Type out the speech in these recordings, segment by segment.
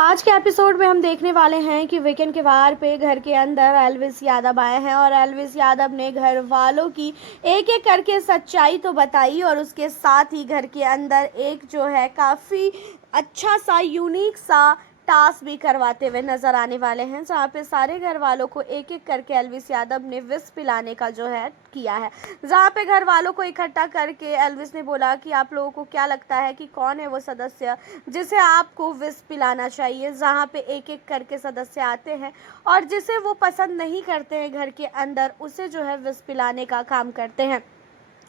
आज के एपिसोड में हम देखने वाले हैं कि वीकेंड के वार पे घर के अंदर एल्विस यादव आए हैं और एल्विस यादव ने घर वालों की एक एक करके सच्चाई तो बताई और उसके साथ ही घर के अंदर एक जो है काफ़ी अच्छा सा यूनिक सा टास्क भी करवाते हुए नजर आने वाले हैं, जहाँ पे सारे घर वालों को एक एक करके एल्विस यादव ने विश पिलाने का जो है किया है। जहाँ पे घर वालों को इकट्ठा करके एल्विस ने बोला कि आप लोगों को क्या लगता है कि कौन है वो सदस्य जिसे आपको विश पिलाना चाहिए। जहाँ पे एक एक करके सदस्य आते हैं और जिसे वो पसंद नहीं करते हैं घर के अंदर, उसे जो है विश पिलाने का काम करते हैं।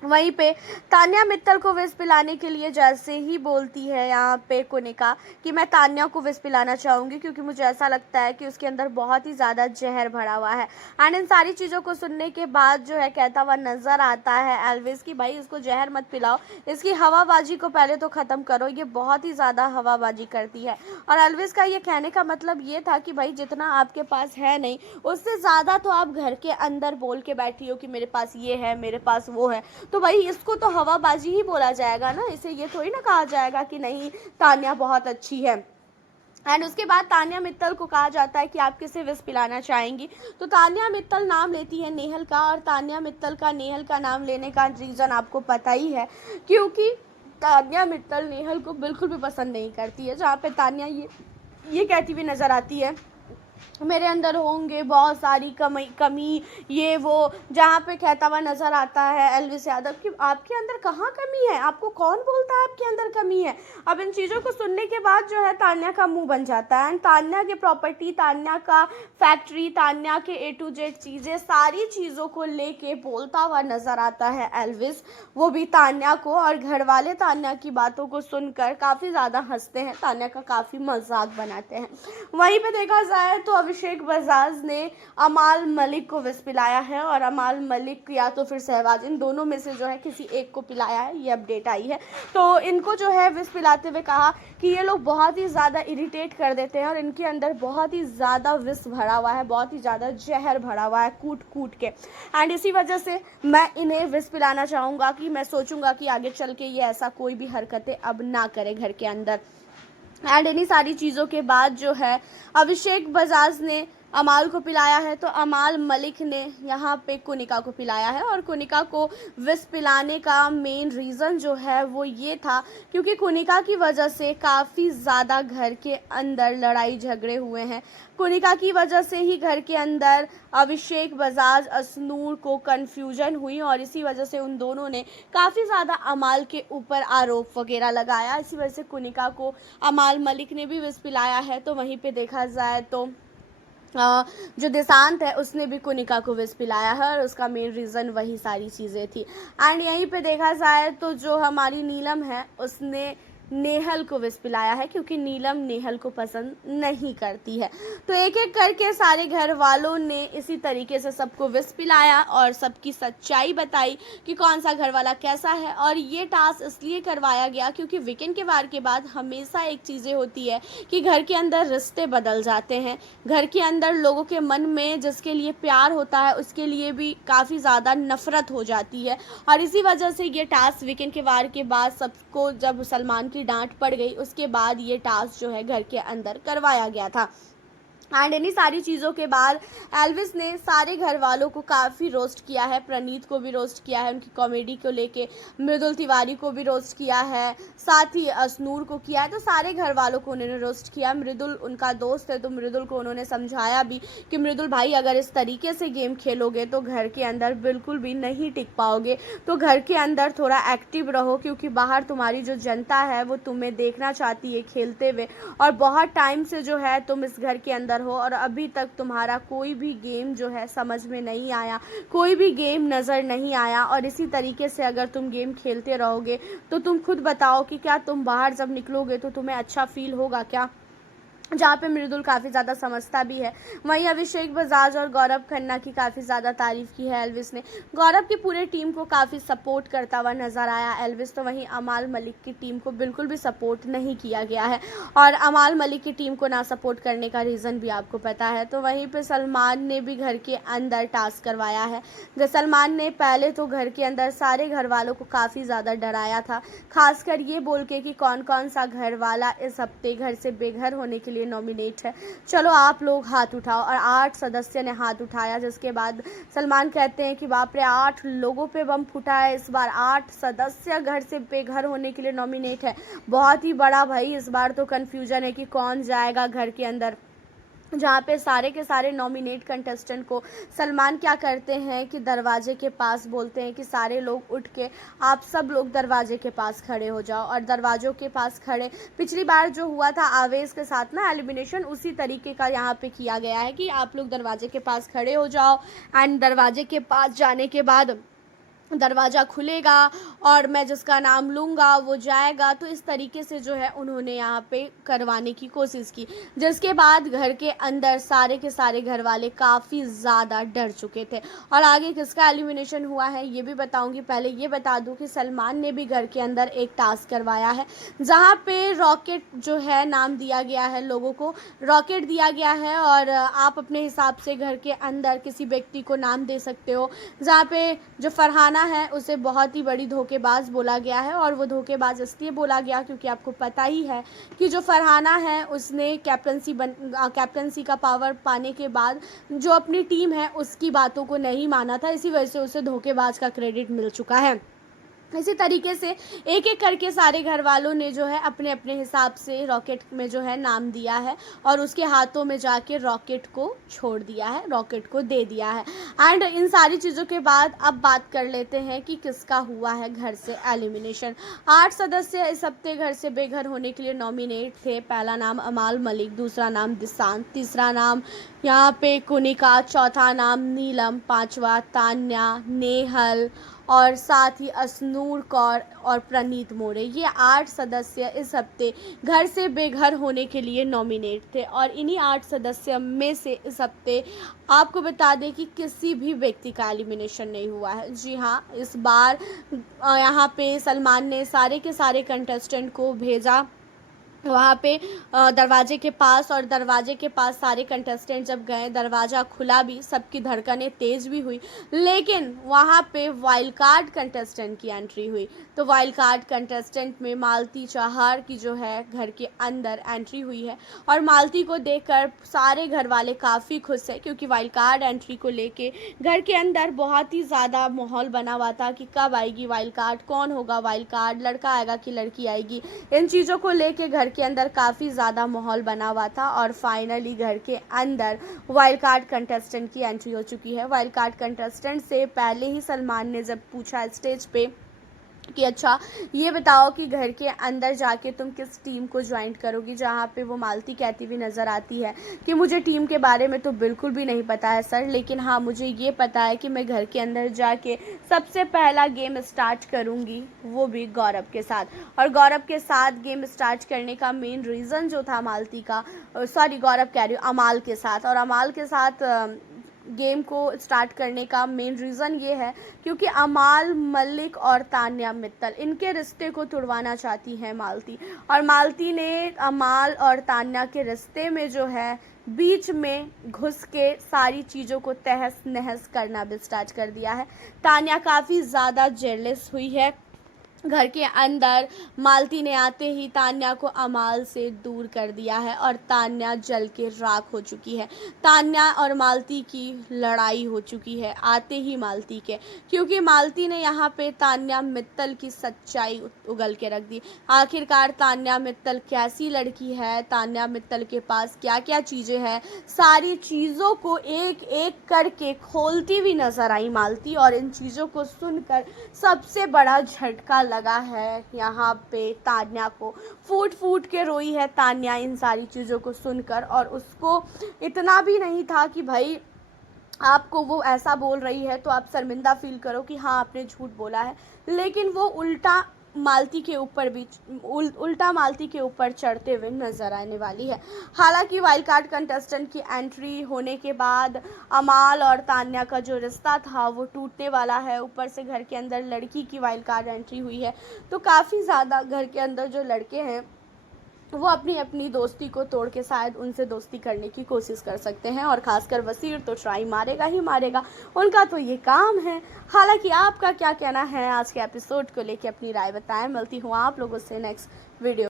वहीं पे तान्या मित्तल को विश पिलाने के लिए जैसे ही बोलती है यहाँ पे कुनिका कि मैं तान्या को विश पिलाना चाहूँगी क्योंकि मुझे ऐसा लगता है कि उसके अंदर बहुत ही ज़्यादा जहर भरा हुआ है। एंड इन सारी चीज़ों को सुनने के बाद जो है कहता हुआ नज़र आता है एल्विस कि भाई इसको जहर मत पिलाओ, इसकी हवाबाजी को पहले तो ख़त्म करो, ये बहुत ही ज़्यादा हवाबाजी करती है। और एल्विस का ये कहने का मतलब ये था कि भाई जितना आपके पास है नहीं, उससे ज़्यादा तो आप घर के अंदर बोल के बैठी हो कि मेरे पास ये है, मेरे पास वो है, तो भाई इसको तो हवाबाजी ही बोला जाएगा ना। इसे ये थोड़ी ना कहा जाएगा कि नहीं तान्या बहुत अच्छी है। एंड उसके बाद तान्या मित्तल को कहा जाता है कि आप किसे विश पिलाना चाहेंगी, तो तान्या मित्तल नाम लेती है नेहल का। और तान्या मित्तल का नेहल का नाम लेने का रीज़न आपको पता ही है, क्योंकि तान्या मित्तल नेहल को बिल्कुल भी पसंद नहीं करती है। जहाँ पे तान्या ये कहती हुई नज़र आती है मेरे अंदर होंगे बहुत सारी कमी ये वो, जहाँ पे कहता हुआ नज़र आता है एल्विस यादव कि आपके अंदर कहाँ कमी है, आपको कौन बोलता है आपके अंदर कमी है। अब इन चीज़ों को सुनने के बाद जो है तान्या का मुंह बन जाता है। एंड तान्या के प्रॉपर्टी, तान्या का फैक्ट्री, तान्या के A to Z चीज़ें, सारी चीज़ों को लेके बोलता हुआ नज़र आता है एल्विस, वो भी तान्या को। और घर वाले तान्या की बातों को सुनकर काफ़ी ज़्यादा हंसते हैं, तान्या का काफ़ी मजाक बनाते हैं। वहीं पे देखा जाए तो अभिषेक बजाज ने अमाल मलिक को विश पिलाया है और अमाल मलिक या तो फिर सहवाज, इन दोनों में से जो है किसी एक को पिलाया है, ये अपडेट आई है। तो इनको जो है विश पिलाते हुए कहा कि ये लोग बहुत ही ज़्यादा इरिटेट कर देते हैं और इनके अंदर बहुत ही ज़्यादा विष भरा हुआ है, बहुत ही ज़्यादा जहर भरा हुआ है कूट कूट के। एंड इसी वजह से मैं इन्हें विश पिलाना चाहूँगा कि मैं सोचूंगा कि आगे चल के ये ऐसा कोई भी हरकतें अब ना करे घर के अंदर। एंड इन्हीं सारी चीज़ों के बाद जो है अभिषेक बजाज ने अमाल को पिलाया है, तो अमाल मलिक ने यहाँ पे कुनिका को पिलाया है। और कुनिका को विष पिलाने का मेन रीज़न जो है वो ये था क्योंकि कुनिका की वजह से काफ़ी ज़्यादा घर के अंदर लड़ाई झगड़े हुए हैं। कुनिका की वजह से ही घर के अंदर अभिषेक बजाज असनूर को कन्फ्यूजन हुई और इसी वजह से उन दोनों ने काफ़ी ज़्यादा अमाल के ऊपर आरोप वगैरह लगाया। इसी वजह से कुनिका को अमाल मलिक ने भी विष पिलाया है। तो वहीं पे देखा जाए तो जो देशांत है उसने भी कुनिका को विष पिलाया है और उसका मेन रीज़न वही सारी चीज़ें थी। एंड यहीं पे देखा जाए तो जो हमारी नीलम है उसने नेहल को विष पिलाया है क्योंकि नीलम नेहल को पसंद नहीं करती है। तो एक एक करके सारे घर वालों ने इसी तरीके से सबको विष पिलाया और सबकी सच्चाई बताई कि कौन सा घर वाला कैसा है। और ये टास्क इसलिए करवाया गया क्योंकि वीकेंड के वार के बाद हमेशा एक चीज़ें होती है कि घर के अंदर रिश्ते बदल जाते हैं, घर के अंदर लोगों के मन में जिसके लिए प्यार होता है उसके लिए भी काफ़ी ज़्यादा नफरत हो जाती है। और इसी वजह से ये टास्क वीकेंड के वार के बाद सबको, जब सलमान की डांट पड़ गई उसके बाद ये टास्क जो है घर के अंदर करवाया गया था। एंड इन्हीं सारी चीज़ों के बाद एल्विस ने सारे घर वालों को काफ़ी रोस्ट किया है, प्रणीत को भी रोस्ट किया है उनकी कॉमेडी को लेके, मृदुल तिवारी को भी रोस्ट किया है, साथ ही असनूर को किया है। तो सारे घर वालों को उन्होंने रोस्ट किया। मृदुल उनका दोस्त है तो मृदुल को उन्होंने समझाया भी कि मृदुल भाई अगर इस तरीके से गेम खेलोगे तो घर के अंदर बिल्कुल भी नहीं टिक पाओगे, तो घर के अंदर थोड़ा एक्टिव रहो क्योंकि बाहर तुम्हारी जो जनता है वो तुम्हें देखना चाहती है खेलते हुए और बहुत टाइम से जो है तुम इस घर के अंदर हो और अभी तक तुम्हारा कोई भी गेम जो है समझ में नहीं आया, कोई भी गेम नज़र नहीं आया। और इसी तरीके से अगर तुम गेम खेलते रहोगे तो तुम खुद बताओ कि क्या तुम बाहर जब निकलोगे तो तुम्हें अच्छा फील होगा क्या। जहाँ पे मृदुल काफ़ी ज़्यादा समझता भी है। वहीं अभिषेक बजाज और गौरव खन्ना की काफ़ी ज़्यादा तारीफ़ की है एल्विस ने। गौरव की पूरे टीम को काफ़ी सपोर्ट करता हुआ नज़र आया एल्विस। तो वहीं अमाल मलिक की टीम को बिल्कुल भी सपोर्ट नहीं किया गया है और अमाल मलिक की टीम को ना सपोर्ट करने का रीज़न भी आपको पता है। तो वहीं पर सलमान ने भी घर के अंदर टास्क करवाया है। सलमान ने पहले तो घर के अंदर सारे घर वालों को काफ़ी ज़्यादा डराया था, खासकर ये बोल के कि कौन कौन सा घर वाला इस हफ्ते घर से बेघर होने के लिए लिए नॉमिनेट है। चलो आप लोग हाथ उठाओ। और 8 सदस्य ने हाथ उठाया, जिसके बाद सलमान कहते हैं कि बाप रे 8 लोगों पे बम फूटा है इस बार, 8 सदस्य घर से बेघर होने के लिए नॉमिनेट है। बहुत ही बड़ा भाई इस बार तो कन्फ्यूजन है कि कौन जाएगा घर के अंदर। जहाँ पे सारे के सारे नॉमिनेट कंटेस्टेंट को सलमान क्या करते हैं कि दरवाजे के पास बोलते हैं कि सारे लोग उठ के आप सब लोग दरवाजे के पास खड़े हो जाओ। और दरवाज़ों के पास खड़े, पिछली बार जो हुआ था आवेश के साथ ना एलिमिनेशन, उसी तरीके का यहाँ पे किया गया है कि आप लोग दरवाजे के पास खड़े हो जाओ। एंड दरवाजे के पास जाने के बाद दरवाज़ा खुलेगा और मैं जिसका नाम लूँगा वो जाएगा। तो इस तरीके से जो है उन्होंने यहाँ पे करवाने की कोशिश की, जिसके बाद घर के अंदर सारे के सारे घर वाले काफ़ी ज़्यादा डर चुके थे। और आगे किसका एलिमिनेशन हुआ है ये भी बताऊँगी। पहले ये बता दूँ कि सलमान ने भी घर के अंदर एक टास्क करवाया है, जहाँ पे रॉकेट जो है नाम दिया गया है, लोगों को रॉकेट दिया गया है और आप अपने हिसाब से घर के अंदर किसी व्यक्ति को नाम दे सकते हो। जहाँ पे जो फरहाना है उसे बहुत ही बड़ी धोखेबाज बोला गया है। और वो धोखेबाज इसलिए बोला गया क्योंकि आपको पता ही है कि जो फरहाना है उसने कैप्टनसी का पावर पाने के बाद जो अपनी टीम है उसकी बातों को नहीं माना था, इसी वजह से उसे धोखेबाज का क्रेडिट मिल चुका है। इसी तरीके से एक एक करके सारे घर वालों ने जो है अपने अपने हिसाब से रॉकेट में जो है नाम दिया है और उसके हाथों में जाके रॉकेट को छोड़ दिया है, रॉकेट को दे दिया है। एंड इन सारी चीज़ों के बाद अब बात कर लेते हैं कि किसका हुआ है घर से एलिमिनेशन। 8 सदस्य इस हफ्ते घर से बेघर होने के लिए नॉमिनेट थे। पहला नाम अमाल मलिक, दूसरा नाम दिशांत, तीसरा नाम यहाँ पे कुनिका, चौथा नाम नीलम, पांचवा तान्या, नेहल और साथ ही असनूर कौर और प्रणीत मोरे। ये 8 सदस्य इस हफ्ते घर से बेघर होने के लिए नॉमिनेट थे। और इन्हीं 8 सदस्य में से इस हफ्ते आपको बता दें कि किसी भी व्यक्ति का एलिमिनेशन नहीं हुआ है। जी हाँ, इस बार यहाँ पे सलमान ने सारे के सारे कंटेस्टेंट को भेजा वहाँ पे दरवाजे के पास, और दरवाजे के पास सारे कंटेस्टेंट जब गए, दरवाज़ा खुला भी, सबकी धड़कनें तेज़ भी हुई, लेकिन वहाँ पे वाइल्ड कार्ड कंटेस्टेंट की एंट्री हुई। तो वाइल्ड कार्ड कंटेस्टेंट में मालती चाहर की जो है घर के अंदर एंट्री हुई है। और मालती को देखकर सारे घर वाले काफ़ी खुश हैं, क्योंकि वाइल्ड कार्ड एंट्री को लेके घर के अंदर बहुत ही ज़्यादा माहौल बना हुआ था कि कब आएगी वाइल्ड कार्ड, कौन होगा वाइल्ड कार्ड, लड़का आएगा कि लड़की आएगी। इन चीज़ों को लेके घर के अंदर काफ़ी ज़्यादा माहौल बना हुआ था। और फाइनली घर के अंदर वाइल्ड कार्ड कंटेस्टेंट की एंट्री हो चुकी है। वाइल्ड कार्ड कंटेस्टेंट से पहले ही सलमान ने जब पूछा स्टेज पे कि अच्छा ये बताओ कि घर के अंदर जाके तुम किस टीम को ज्वाइन करोगी, जहाँ पे वो मालती कहती हुई नज़र आती है कि मुझे टीम के बारे में तो बिल्कुल भी नहीं पता है सर, लेकिन हाँ मुझे ये पता है कि मैं घर के अंदर जाके सबसे पहला गेम स्टार्ट करूँगी, वो भी गौरव के साथ। और गौरव के साथ गेम स्टार्ट करने का मेन रीज़न जो था मालती का, गौरव कह रही हूँ, अमाल के साथ, और अमाल के साथ गेम को स्टार्ट करने का मेन रीज़न ये है क्योंकि अमाल मलिक और तान्या मित्तल, इनके रिश्ते को तुड़वाना चाहती है मालती। और मालती ने अमाल और तान्या के रिश्ते में जो है बीच में घुस के सारी चीज़ों को तहस नहस करना भी स्टार्ट कर दिया है। तान्या काफ़ी ज़्यादा जेलस हुई है। घर के अंदर मालती ने आते ही तान्या को अमाल से दूर कर दिया है और तान्या जल के राख हो चुकी है। तान्या और मालती की लड़ाई हो चुकी है आते ही मालती के, क्योंकि मालती ने यहाँ पे तान्या मित्तल की सच्चाई उगल के रख दी। आखिरकार तान्या मित्तल कैसी लड़की है, तान्या मित्तल के पास क्या क्या चीज़ें हैं, सारी चीज़ों को एक एक करके खोलती हुई नजर आई मालती। और इन चीज़ों को सुनकर सबसे बड़ा झटका लगा है यहाँ पे तान्या को। फूट फूट के रोई है तान्या इन सारी चीज़ों को सुनकर। और उसको इतना भी नहीं था कि भाई आपको वो ऐसा बोल रही है तो आप शर्मिंदा फील करो कि हाँ आपने झूठ बोला है, लेकिन वो उल्टा मालती के ऊपर चढ़ते हुए नजर आने वाली है। हालांकि वाइल्ड कार्ड कंटेस्टेंट की एंट्री होने के बाद अमाल और तान्या का जो रिश्ता था वो टूटने वाला है। ऊपर से घर के अंदर लड़की की वाइल्ड कार्ड एंट्री हुई है, तो काफ़ी ज़्यादा घर के अंदर जो लड़के हैं वो अपनी अपनी दोस्ती को तोड़ के शायद उनसे दोस्ती करने की कोशिश कर सकते हैं। और ख़ासकर वसीर तो ट्राई मारेगा ही मारेगा, उनका तो ये काम है। हालांकि आपका क्या कहना है आज के एपिसोड को लेके अपनी राय बताएं। मिलती हूँ आप लोगों से नेक्स्ट वीडियो।